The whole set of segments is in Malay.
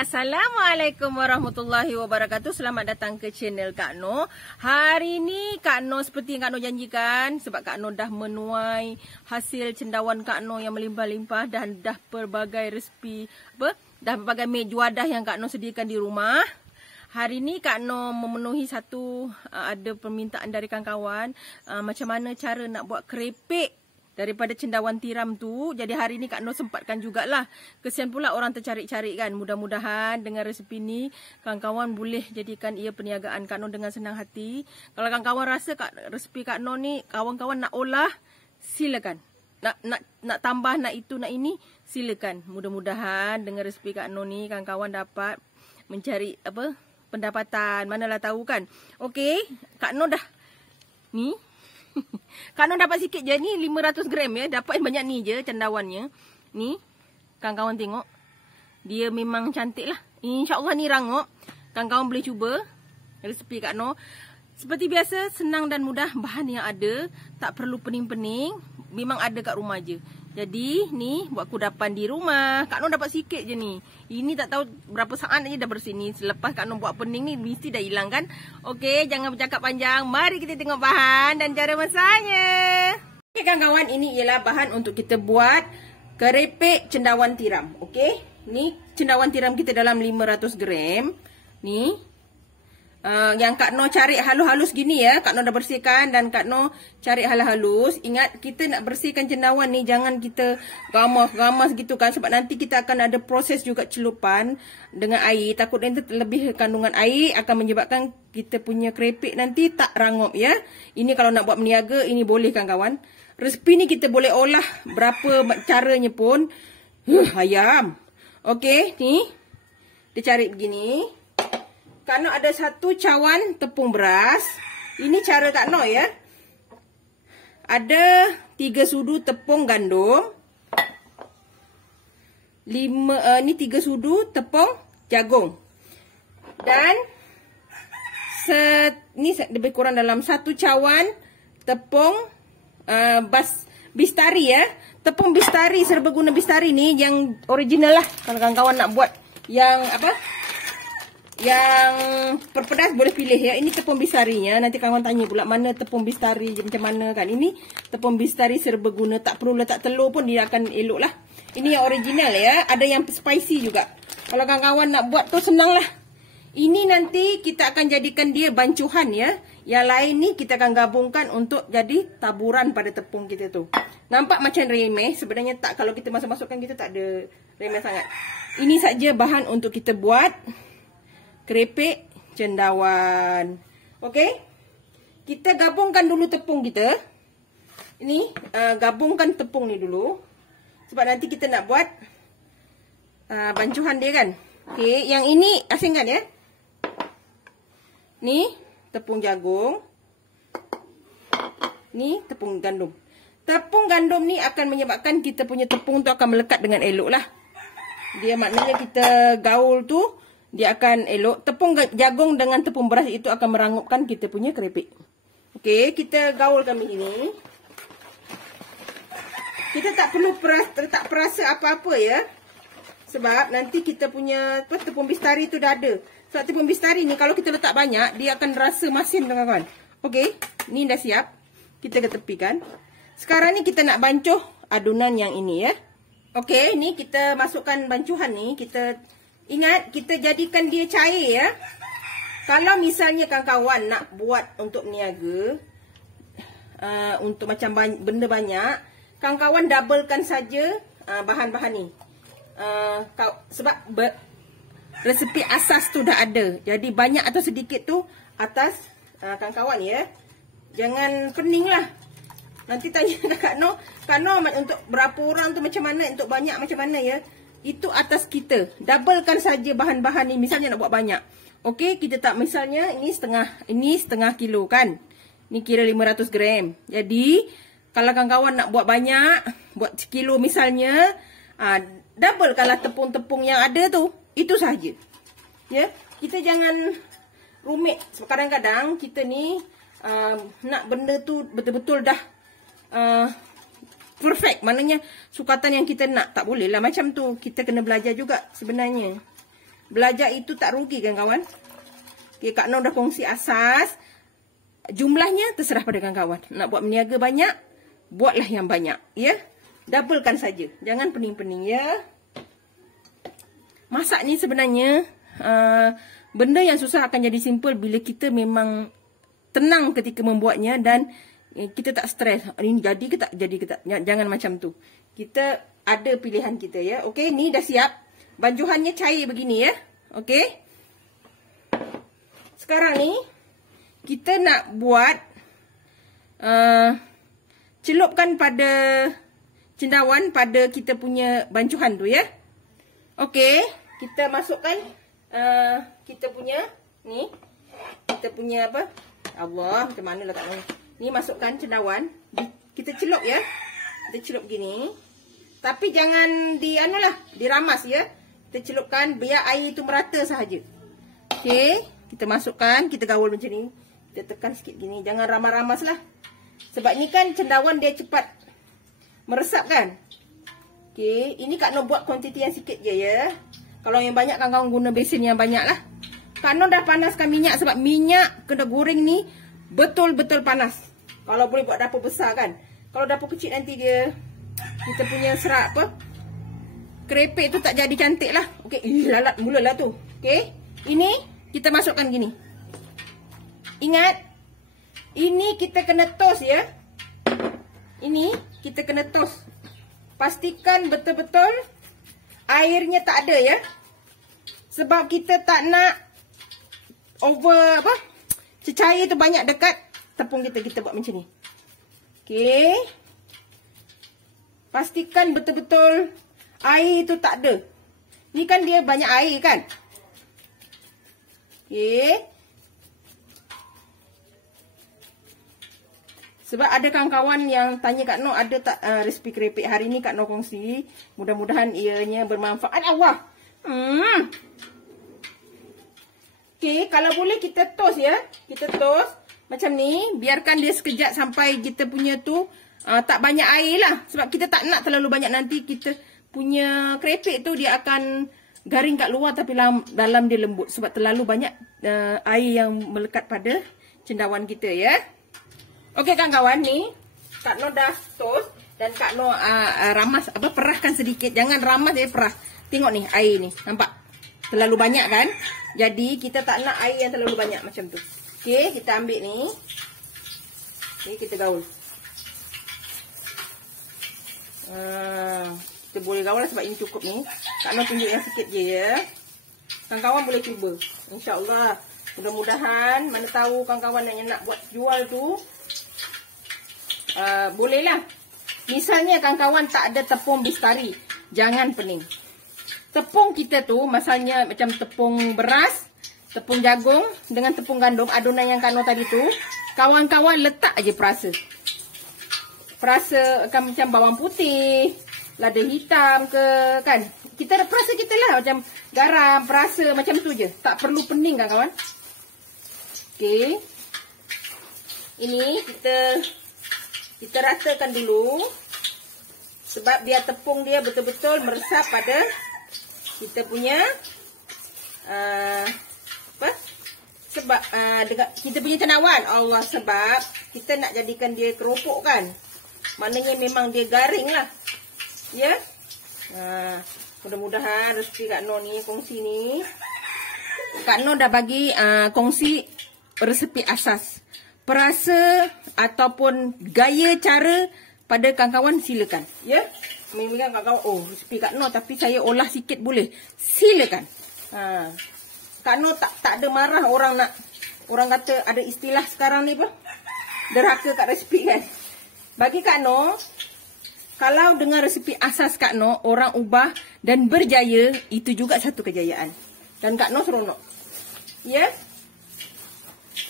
Assalamualaikum warahmatullahi wabarakatuh. Selamat datang ke channel Kak Noh. Hari ni Kak Noh seperti yang Kak Noh janjikan, sebab Kak Noh dah menuai hasil cendawan Kak Noh yang melimpah-limpah dan dah pelbagai resipi dah pelbagai mejuadah yang Kak Noh sediakan di rumah. Hari ni Kak Noh memenuhi ada permintaan dari kawan-kawan macam mana cara nak buat keripik daripada cendawan tiram tu. Jadi hari ni Kak Noh sempatkan jugalah. Kesian pula orang tercari-cari kan. Mudah-mudahan dengan resepi ni kawan-kawan boleh jadikan ia perniagaan Kak Noh dengan senang hati. Kalau kawan-kawan rasa resepi Kak Noh ni kawan-kawan nak olah, silakan. Nak tambah, nak itu, nak ini, silakan. Mudah-mudahan dengan resepi Kak Noh ni kawan-kawan dapat mencari pendapatan. Manalah tahu kan. Okey, Kak Noh dah ni Kak Noh dapat sikit je ni, 500 gram ya. Dapat banyak ni je cendawannya. Ni, kawan-kawan tengok. Dia memang cantik lah. InsyaAllah ni rangup. Kawan-kawan boleh cuba resepi Kak Noh. Seperti biasa, senang dan mudah. Bahan yang ada, tak perlu pening-pening. Memang ada kat rumah je. Jadi, ni buat kudapan di rumah. Kak Noh dapat sikit je ni. Ini tak tahu berapa saat aja dah bersih ni. Selepas Kak Noh buat pening ni, mesti dah hilang kan. Okey, jangan bercakap panjang. Mari kita tengok bahan dan cara masaknya. Okey kawan-kawan, ini ialah bahan untuk kita buat keripik cendawan tiram. Okey, ni cendawan tiram kita dalam 500 gram. Ni. Yang Kak Noh cari halus-halus gini ya. Kak Noh dah bersihkan dan Kak Noh cari halus-halus. Ingat, kita nak bersihkan cendawan ni, jangan kita gamas gitu kan. Sebab nanti kita akan ada proses juga celupan dengan air. Takut nanti lebih kandungan air akan menyebabkan kita punya keripik nanti tak rangup ya. Ini kalau nak buat meniaga, ini boleh kawan-kawan. Resepi ni kita boleh olah berapa caranya pun. Ayam. Okey, ni. Kita cari begini. Kak Noh ada 1 cawan tepung beras. Ini cara Kak Noh ya. Ada 3 sudu tepung gandum. Ni 3 sudu tepung jagung. Dan ni lebih kurang dalam 1 cawan tepung bistari ya. Tepung bistari, serbaguna bistari ni yang original lah. Kalau kawan-kawan nak buat yang yang perpedas boleh pilih ya. Ini tepung bistarinya. Nanti kawan tanya pula mana tepung bistari macam mana kan. Ini tepung bistari serbaguna. Tak perlu letak telur pun dia akan elok lah. Ini yang original ya. Ada yang spicy juga. Kalau kawan-kawan nak buat tu senang lah. Ini nanti kita akan jadikan dia bancuhan ya. Yang lain ni kita akan gabungkan untuk jadi taburan pada tepung kita tu. Nampak macam remeh. Sebenarnya tak. Kalau kita masuk-masukkan kita tak ada remeh sangat. Ini saja bahan untuk kita buat keripik cendawan. Okey. Kita gabungkan dulu tepung kita. Ini gabungkan tepung ni dulu. Sebab nanti kita nak buat bancuhan dia kan. Okey, yang ini asingkan ya. Ni tepung jagung. Ni tepung gandum. Tepung gandum ni akan menyebabkan kita punya tepung tu akan melekat dengan elok lah. Dia maknanya kita gaul tu dia akan elok. Tepung jagung dengan tepung beras itu akan merangupkan kita punya keripik. Okey, kita gaulkan begini. Kita tak perlu tak perasa apa-apa ya. Sebab nanti kita punya tepung bistari tu dah ada. Sebab tepung bistari ni kalau kita letak banyak, dia akan rasa masin kawan-kawan. Okey, ni dah siap. Kita ketepikan. Sekarang ni kita nak bancuh adunan yang ini ya. Okey, ni kita masukkan bancuhan ni. Ingat, kita jadikan dia cair ya. Kalau misalnya kawan-kawan nak buat untuk niaga, untuk macam benda banyak, kawan-kawan doublekan saja bahan-bahan ni. Sebab resepi asas tu dah ada. Jadi banyak atau sedikit tu atas kawan-kawan ya. Jangan pening lah. Nanti tanya Kak Noh, Kak Noh untuk berapa orang tu macam mana, untuk banyak macam mana ya. Itu atas kita. Doublekan saja bahan-bahan ni. Misalnya nak buat banyak. Okey, kita tak misalnya ini setengah kilo kan. Ni kira 500 gram. Jadi, kalau kawan-kawan nak buat banyak, buat sekilo misalnya, doublekanlah tepung-tepung yang ada tu. Itu sahaja. Ya, kita jangan rumit. Sebab kadang-kadang kita ni nak benda tu betul-betul dah perfect. Maknanya sukatan yang kita nak. Tak boleh lah macam tu. Kita kena belajar juga sebenarnya. Belajar itu tak rugi kan kawan. Okay, Kak Noh dah kongsi asas. Jumlahnya terserah pada kawan-kawan. Nak buat meniaga banyak, buatlah yang banyak. Ya. Doublekan saja. Jangan pening-pening ya. Masak ni sebenarnya benda yang susah akan jadi simple bila kita memang tenang ketika membuatnya dan kita tak stres. Ini jadi ke tak jadi ke tak. Jangan macam tu. Kita ada pilihan kita ya. Okey, ni dah siap. Banjuhannya cair begini ya. Okey. Sekarang ni kita nak buat celupkan pada cendawan pada kita punya bancuhan tu ya. Okey, kita masukkan kita punya ni. Kita punya apa? Allah, macam mana letak ni? Ni masukkan cendawan. Kita celup ya. Kita celup gini. Tapi jangan diramas ya. Kita celupkan biar air itu merata sahaja. Okey, kita masukkan, kita gaul macam ni. Kita tekan sikit gini, jangan ramas-ramas lah. Sebab ni kan cendawan dia cepat meresap kan. Okey, ini Kak Noh buat kuantiti yang sikit je ya. Kalau yang banyak kawan-kawan guna besen yang banyak lah. Kak Noh dah panaskan minyak sebab minyak kena goreng ni betul-betul panas. Kalau boleh buat dapur besar kan. Kalau dapur kecil nanti dia kita punya serak apa? Kerepek tu tak jadi cantik lah. Okey, lalat mulalah tu. Okey, ini kita masukkan gini. Ingat, ini kita kena toast ya. Ini kita kena toast. Pastikan betul-betul airnya tak ada ya. Sebab kita tak nak over apa? Cecair tu banyak dekat tepung kita. Kita buat macam ni. Okey. Pastikan betul-betul air tu tak ada. Ni kan dia banyak air kan? Okey. Sebab ada kawan-kawan yang tanya Kak Noh ada tak resipi kerepek hari ni Kak Noh kongsi. Mudah-mudahan ianya bermanfaat. Allah. Okey, kalau boleh kita toast ya. Kita toast macam ni. Biarkan dia sekejap sampai kita punya tu tak banyak air lah. Sebab kita tak nak terlalu banyak, nanti kita punya kerepek tu dia akan garing kat luar tapi dalam dia lembut. Sebab terlalu banyak air yang melekat pada cendawan kita ya. Okey kawan-kawan, ni Kak Noh dah toast dan Kak Noh ramas perahkan sedikit. Jangan ramas dia, perah. Tengok ni air ni, nampak? Terlalu banyak kan? Jadi kita tak nak air yang terlalu banyak macam tu. Okey, kita ambil ni. Ni kita gaul. Kita boleh gaul lah sebab ini cukup ni. Kak Noh tunjuk yang sikit je ya. Kawan-kawan boleh cuba. InsyaAllah. Mudah-mudahan, mana tahu kawan-kawan yang nak buat jual tu bolehlah. Misalnya kawan-kawan tak ada tepung bistari, jangan pening. Tepung kita tu misalnya macam tepung beras, tepung jagung dengan tepung gandum, adunan yang Kak Noh tadi tu, kawan-kawan letak aje perasa. Perasa kan macam bawang putih, lada hitam ke kan. Kita perasa kita lah macam garam, perasa macam tu je. Tak perlu pening kan kawan. Okey. Ini kita ratakan dulu. Sebab biar tepung dia betul-betul meresap pada kita punya sebab kita punya cendawan. Allah, sebab kita nak jadikan dia keropok kan. Maknanya memang dia garing lah. Ya. Mudah-mudahan rezeki Kak Noh ni kongsi ni. Kak Noh dah bagi kongsi resepi asas. Perasa ataupun gaya cara pada kawan-kawan silakan. Ya. Memang kawan-kawan, oh resepi Kak Noh tapi saya olah sikit boleh. Silakan. Kak Noh tak ada marah orang kata ada istilah sekarang ni apa? Derhaka kat resepi kan. Bagi Kak Noh, kalau dengan resepi asas Kak Noh orang ubah dan berjaya, itu juga satu kejayaan. Dan Kak Noh seronok. Ya.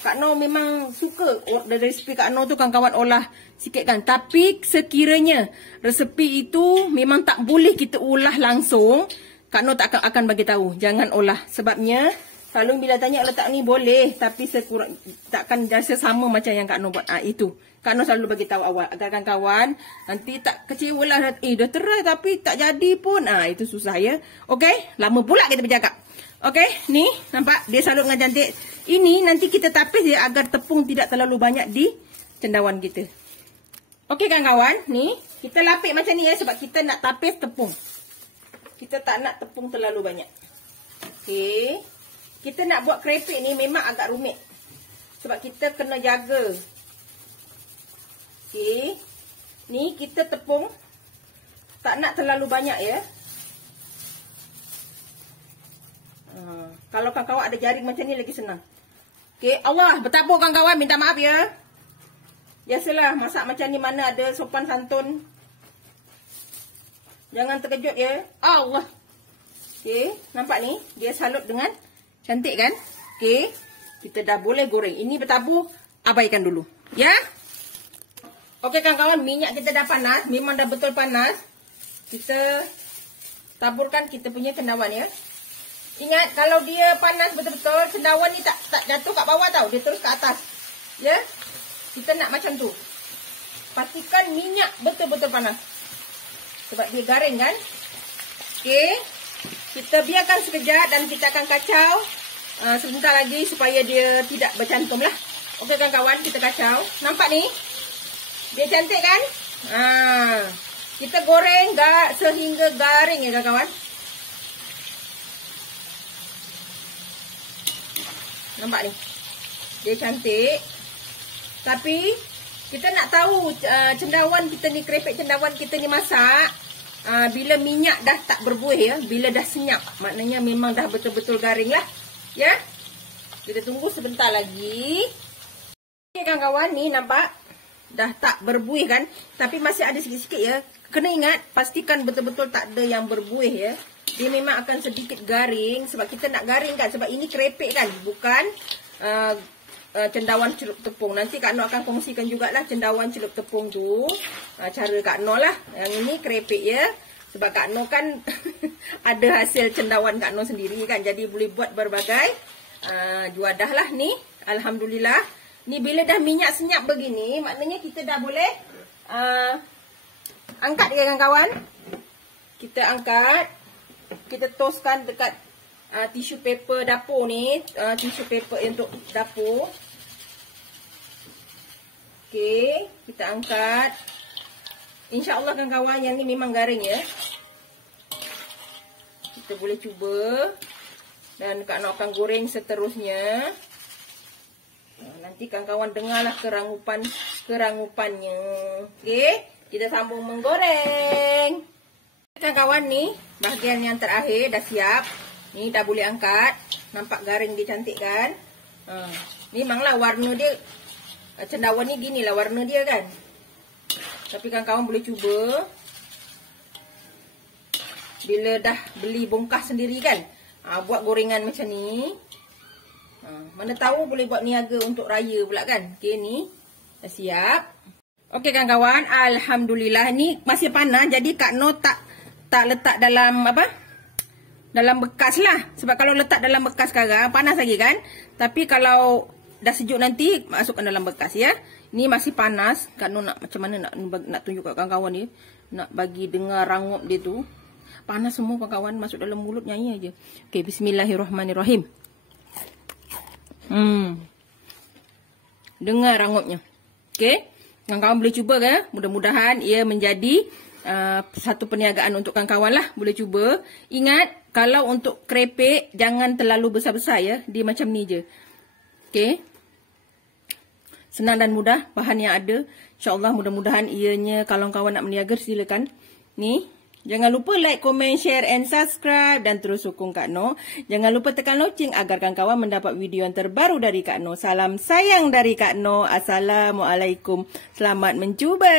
Kak Noh memang suka dari resepi Kak Noh tu kawan-kawan olah sikit kan. Tapi sekiranya resepi itu memang tak boleh kita ulah langsung, Kak Noh tak akan bagi tahu. Jangan olah. Sebabnya Kalau bila tanya letak ni boleh, tapi sekurang takkan rasa sama macam yang Kak Noh buat. Itu. Kak Noh selalu bagi tahu awal agar kawan-kawan nanti tak kecewalah. Dah try tapi tak jadi pun. Itu susah ya. Okey, lama pula kita bercakap. Okey, ni nampak dia salut dengan cantik. Ini nanti kita tapis dia agar tepung tidak terlalu banyak di cendawan kita. Okey kawan-kawan, ni kita lapik macam ni ya sebab kita nak tapis tepung. Kita tak nak tepung terlalu banyak. Okey. Kita nak buat kerepek ni memang agak rumit. Sebab kita kena jaga. Okey. Ni kita tepung. Tak nak terlalu banyak ya. Kalau kawan-kawan ada jaring macam ni lagi senang. Okey. Allah bertabur kawan-kawan. Minta maaf ya. Biasalah masak macam ni mana ada sopan santun. Jangan terkejut ya. Allah. Okey. Nampak ni. Dia salut dengan cantik kan? Okey. Kita dah boleh goreng. Ini bertabur. Abaikan dulu. Ya? Okey kawan-kawan. Minyak kita dah panas. Memang dah betul panas. Kita taburkan kita punya cendawan ya. Ingat kalau dia panas betul-betul. Cendawan ni tak jatuh kat bawah tau. Dia terus ke atas. Ya? Kita nak macam tu. Pastikan minyak betul-betul panas. Sebab dia garing kan? Okey. Kita biarkan sekejap dan kita akan kacau sebentar lagi supaya dia tidak bercantum lah. Okey kawan-kawan, kita kacau. Nampak ni? Dia cantik kan? Kita goreng sehingga garing ya kawan-kawan. Nampak ni? Dia cantik. Tapi kita nak tahu cendawan kita ni, kerepek cendawan kita ni masak. Bila minyak dah tak berbuih ya, bila dah senyap, maknanya memang dah betul-betul garing lah. Ya. Kita tunggu sebentar lagi. Okay, kawan-kawan, ni nampak dah tak berbuih kan, tapi masih ada sikit-sikit ya. Kena ingat, pastikan betul-betul tak ada yang berbuih ya. Dia memang akan sedikit garing sebab kita nak garing kan, sebab ini kerepek kan, bukan cendawan celup tepung. Nanti Kak Noh akan kongsikan jugalah cendawan celup tepung tu. Cara Kak Noh lah. Yang ini kerepek ya. Sebab Kak Noh kan ada hasil cendawan Kak Noh sendiri kan. Jadi boleh buat berbagai juadah lah ni. Alhamdulillah. Ni bila dah minyak senyap begini, maknanya kita dah boleh angkat ya kawan-kawan. Kita angkat. Kita toskan dekat tisu paper dapur ni. Tisu paper untuk dapur. Okey, kita angkat. InsyaAllah kawan-kawan, yang ni memang garing ya. Kita boleh cuba. Dan Kak Noh akan goreng seterusnya. Nanti kawan-kawan dengarlah kerangupannya. Okey, kita sambung menggoreng. Kawan-kawan ni, bahagian yang terakhir dah siap. Ni dah boleh angkat. Nampak garing dia cantik kan? Memanglah warna dia, cendawan ni gini lah warna dia kan. Tapi kawan-kawan boleh cuba. Bila dah beli bongkah sendiri kan, buat gorengan macam ni. Mana tahu boleh buat niaga untuk raya pula kan. Okey, ni dah siap. Okey kawan-kawan, alhamdulillah ni masih panas. Jadi Kak Noh tak letak dalam apa? Dalam bekas lah. Sebab kalau letak dalam bekas sekarang panas lagi kan. Tapi kalau dah sejuk nanti masukkan dalam bekas ya. Ni masih panas. Kak Noh nak macam mana nak tunjuk kat kawan-kawan ni. Nak bagi dengar rangup dia tu. Panas semua kawan-kawan, masuk dalam mulut nyanyi aja. Okey, bismillahirrahmanirrahim. Dengar rangupnya. Okey. Kawan-kawan boleh cuba ke? Mudah-mudahan ia menjadi satu perniagaan untuk kawan-kawan lah. Boleh cuba. Ingat, kalau untuk kerepek jangan terlalu besar-besar ya. Dia macam ni je. Okey. Senang dan mudah bahan yang ada. InsyaAllah mudah-mudahan ianya kalau kawan nak berniaga silakan. Ni. Jangan lupa like, komen, share and subscribe. Dan terus sokong Kak Noh. Jangan lupa tekan loceng agar kawan-kawan mendapat video yang terbaru dari Kak Noh. Salam sayang dari Kak Noh. Assalamualaikum. Selamat mencuba.